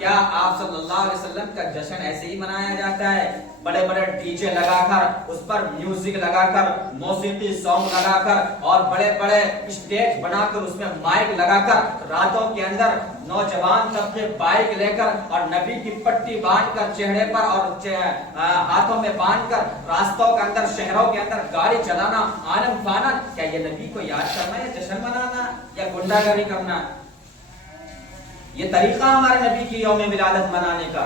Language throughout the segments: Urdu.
کیا آپ صلی اللہ علیہ وسلم کا جشن ایسے ہی منایا جاتا ہے؟ بڑے بڑے ڈی جے لگا کر، اس پر میوزک لگا کر، موسیقی سانگ لگا کر، اور بڑے بڑے اسٹیج بنا کر اس میں مائک لگا کر راتوں کے اندر نوجوان طبقے بائک لے کر اور نبی کی پٹی باندھ کر چہرے پر اور ہاتھوں میں باندھ کر راستوں کے اندر شہروں کے اندر گاڑی چلانا آنن فانن، کیا یہ نبی کو یاد کرنا ہے، جشن منانا یا گنڈا گری کرنا؟ یہ طریقہ ہمارے نبی کی یوم ولادت منانے کا۔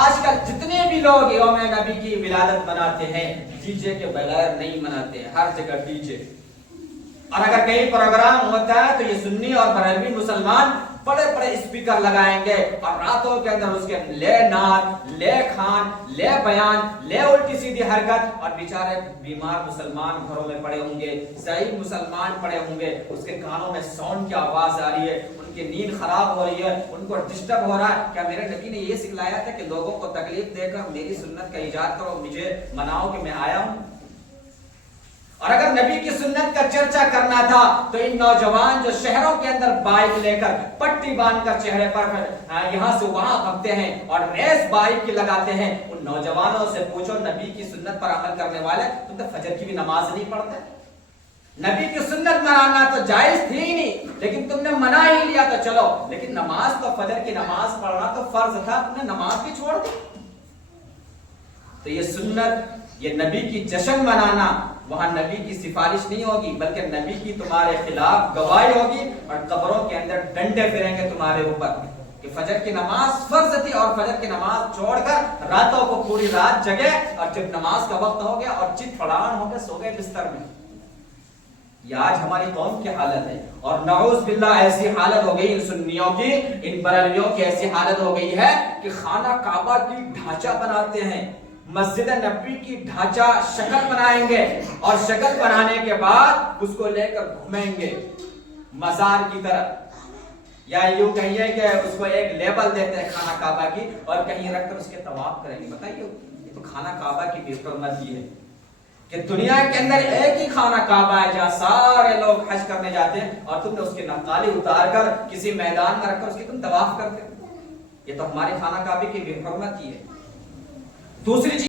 آج کل جتنے بھی لوگ یوم نبی کی ولادت مناتے ہیں ڈی جے کے بغیر نہیں مناتے ہیں، ہر جگہ ڈی جے۔ اور اگر کہیں پروگرام ہوتا ہے تو یہ سنی اور بریلوی مسلمان بڑے بڑے اسپیکر لگائیں گے اور راتوں کے اندر اس کے لے نعت، لے خوان، لے بیان، لے الٹی سیدھی حرکت، اور بیچارے بیمار مسلمان گھروں میں پڑے ہوں گے، ضعیف مسلمان پڑے ہوں گے، اس کے کانوں میں ساؤنڈ کی آواز آ رہی ہے، ان کی نیند خراب ہو رہی ہے، ان کو ڈسٹرب ہو رہا ہے۔ کیا میرے نبی نے یہ سکھلایا تھا کہ لوگوں کو تکلیف دے کر میری سنت کا ایجاد کرو، مجھے مناؤ کہ میں آیا ہوں؟ اور اگر نبی کی سنت کا چرچا کرنا تھا تو ان نوجوان جو شہروں کے اندر بائک لے کر پٹی باندھ کر چہرے پر یہاں سے وہاں بھگتے ہیں اور ریس بائک کی لگاتے ہیں، ان نوجوانوں سے پوچھو نبی کی سنت پر عمل کرنے والے، تم تو فجر کی بھی نماز نہیں پڑھتے؟ نبی کی سنت منانا تو جائز تھی ہی نہیں، لیکن تم نے منا ہی لیا تو چلو، لیکن نماز تو فجر کی نماز پڑھنا تو فرض تھا، تم نے نماز بھی چھوڑ دی۔ تو یہ سنت، یہ نبی کی جشن منانا، وہاں نبی کی سفارش نہیں ہوگی بلکہ نبی کی تمہارے خلاف گواہی ہوگی، اور قبروں کے اندر ڈنڈے پھریں گے تمہارے اوپر کہ فجر کی نماز فرض تھی اور فجر کی نماز چھوڑ کر راتوں کو پوری رات جگے، اور جب نماز کا وقت ہو گیا اور چت پڑان ہو کے سو گئے بستر میں۔ یہ آج ہماری قوم کی حالت ہے، اور نعوذ باللہ ایسی حالت ہو گئی ان سنیوں کی، ان بریلویوں کی ایسی حالت ہو گئی ہے کہ خانہ کعبہ کی ڈھانچہ بناتے ہیں، مسجد نبی کی ڈھانچہ شکل بنائیں گے، اور شکل بنانے کے بعد اس کو لے کر گھومیں گے مزار کی طرف، یا یوں کہیے کہ اس کو ایک لیبل دیتے ہیں خانہ کعبہ کی، اور کہیں رکھ کر اس کے طواف کریں گے۔ بتائیے، یہ تو خانہ کعبہ کی بے حرمتی ہے کہ دنیا کے اندر ایک ہی خانہ کعبہ ہے جہاں سارے لوگ حج کرنے جاتے ہیں، اور تم نے اس کے نقالی اتار کر کسی میدان میں رکھ کر اس کی تم طواف کرتے ہو۔ یہ تو ہمارے خانہ کعبے کی بے حرمتی ہے۔ دوسری چیز